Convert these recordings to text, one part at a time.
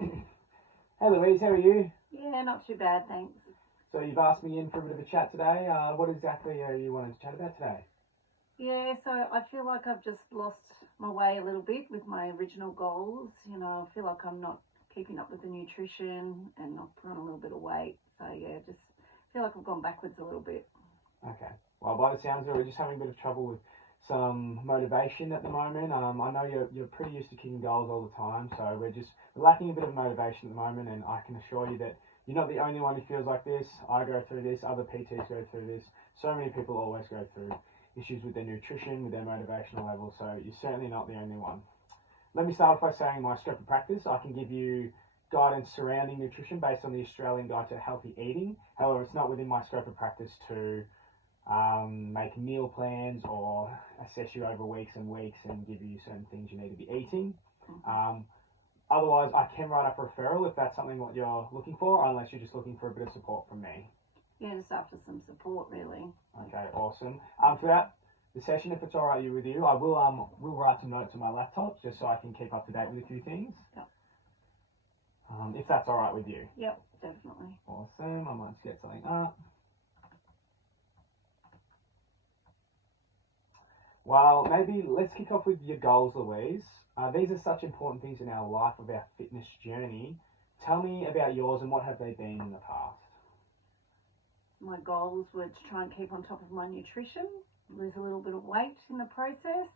Hey Louise, how are you? Yeah, not too bad, thanks. So you've asked me in for a bit of a chat today. What exactly are you wanting to chat about today? Yeah, so I feel like I've just lost my way a little bit with my original goals. I feel like I'm not keeping up with the nutrition and I've put on a little bit of weight. So yeah, just feel like I've gone backwards a little bit. Okay. Well, by the sounds of it, we're just having a bit of trouble with some motivation at the moment. I know you're pretty used to kicking goals all the time, so we're lacking a bit of motivation at the moment, and I can assure you that you're not the only one who feels like this. I go through this. Other PTs go through this. So many people always go through issues with their nutrition, with their motivational level. So you're certainly not the only one. Let me start off by saying my scope of practice. I can give you guidance surrounding nutrition based on the Australian Guide to Healthy Eating. However, it's not within my scope of practice to make meal plans or assess you over weeks and weeks and give you certain things you need to be eating. Um, Otherwise, I can write up a referral if that's something what you're looking for, unless you're just looking for a bit of support from me. Yeah, just after some support, really. Okay, awesome. Throughout the session, if it's all right with you, I will write some notes on my laptop just so I can keep up to date with a few things. Yep. If that's all right with you. Yep, definitely. Awesome. I might just get something up. Well, maybe let's kick off with your goals, Louise. These are such important things in our life, of our fitness journey. Tell me about yours and what have they been in the past? My goals were to try and keep on top of my nutrition, lose a little bit of weight in the process.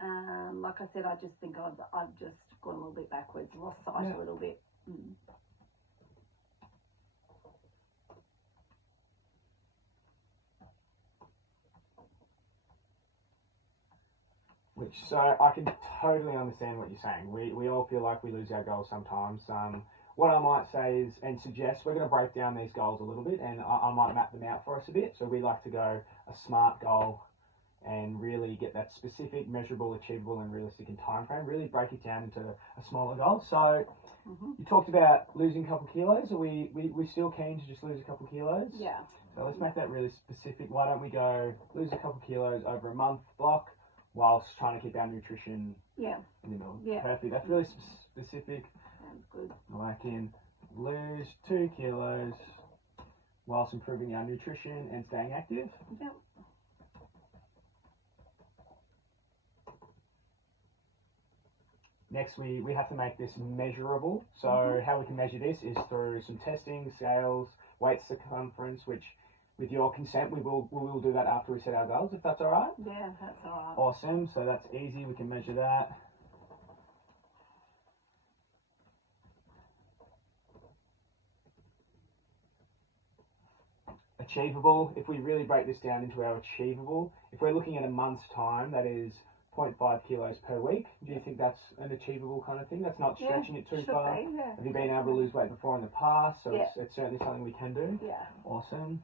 Like I said, I just think I've just gone a little bit backwards, lost sight a little bit. So I can totally understand what you're saying. We all feel like we lose our goals sometimes. What I might say is, and suggest, we're going to break down these goals a little bit, and I might map them out for us a bit. So we like to go a SMART goal and really get that specific, measurable, achievable, and realistic in time frame. Really break it down into a smaller goal. So you talked about losing a couple of kilos. Are we still keen to just lose a couple of kilos? Yeah. So let's make that really specific. Why don't we go lose a couple of kilos over a month block, whilst trying to keep our nutrition in the middle? Yeah. Perfect. That's really specific. Sounds good. I can lose 2 kilos whilst improving our nutrition and staying active. Yep. Next, we have to make this measurable. So how we can measure this is through some testing, scales, weight circumference, which with your consent, we will do that after we set our goals, if that's all right. Yeah, that's all right. Awesome. So that's easy. We can measure that. Achievable. If we really break this down into our achievable, if we're looking at a month's time, that is 0.5 kilos per week. Do you think that's an achievable kind of thing? That's not stretching it too far. Have you been able to lose weight before in the past? So it's certainly something we can do. Yeah. Awesome.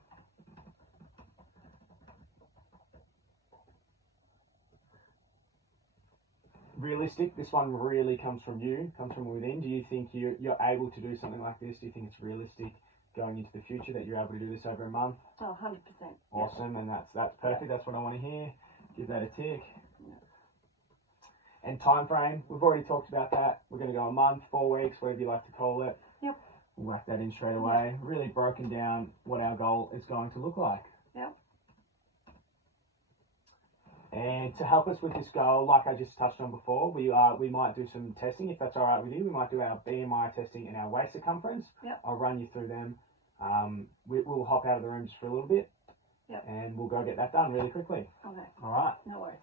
Realistic. This one really comes from you, comes from within. Do you think you're able to do something like this? Do you think it's realistic going into the future that you're able to do this over a month? Oh, 100%. Awesome, and that's perfect. That's what I want to hear. Give that a tick. And time frame, we've already talked about that. We're going to go a month, 4 weeks, whatever you like to call it. Yep. We'll whack that in straight away. Really broken down what our goal is going to look like. Yep. And to help us with this goal, like I just touched on before, we might do some testing, if that's all right with you. We might do our BMI testing and our waist circumference. Yep. I'll run you through them. We'll hop out of the room just for a little bit. Yep. And we'll go get that done really quickly. Okay. All right. No worries.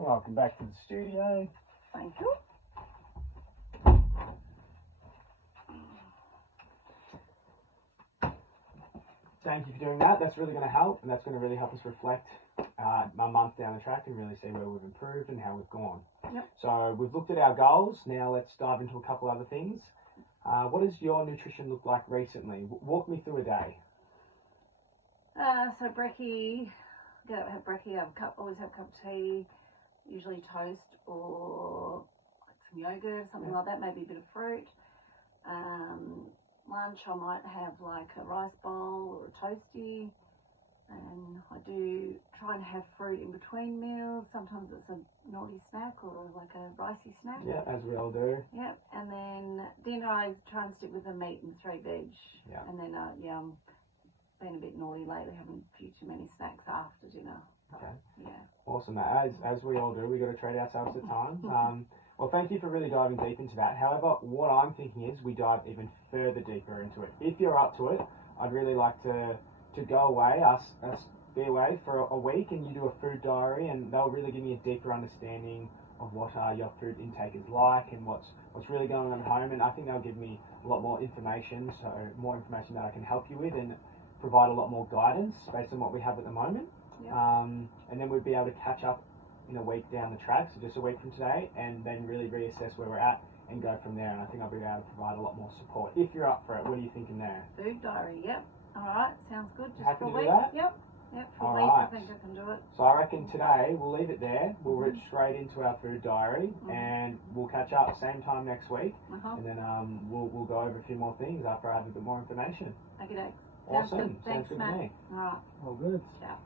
Welcome back to the studio. Thank you. Thank you for doing that. That's really going to help, and that's going to really help us reflect a month down the track and really see where we've improved and how we've gone. Yep. So we've looked at our goals. Now let's dive into a couple other things. What does your nutrition look like recently? Walk me through a day. So brekkie, have brekkie, always have a cup of tea, usually toast or like some yogurt, something like that, maybe a bit of fruit. Lunch I might have like a rice bowl or a toasty, and I do try and have fruit in between meals. Sometimes it's a naughty snack or like a ricey snack. Yeah, as we all do. Yep, and then dinner I try and stick with the meat and 3 veg. Yeah. And then I'm been a bit naughty lately, having a few too many snacks after dinner. Okay. Yeah. Awesome. As we all do, we got to treat ourselves at times. Well, thank you for really diving deep into that. However, what I'm thinking is we dive even further deeper into it. If you're up to it, I'd really like to go away, us be away for a week, and you do a food diary, and they'll really give me a deeper understanding of what your food intake is like and what's really going on at home. And I think they'll give me a lot more information, so more information that I can help you with and provide a lot more guidance based on what we have at the moment. Yep. And then we'd be able to catch up in a week down the track, so just a week from today, and then really reassess where we're at and go from there. And I think I'll be able to provide a lot more support. If you're up for it, what are you thinking there? Food diary, yep. Alright, sounds good. Just Happy for a to week. do that? Yep, for a week I think I can do it. So I reckon today we'll leave it there. We'll reach straight into our food diary, and we'll catch up same time next week, and then we'll go over a few more things after I have a bit more information. Okay, Awesome. Thanks, Sounds good Matt. to me. Alright. All good. Ciao.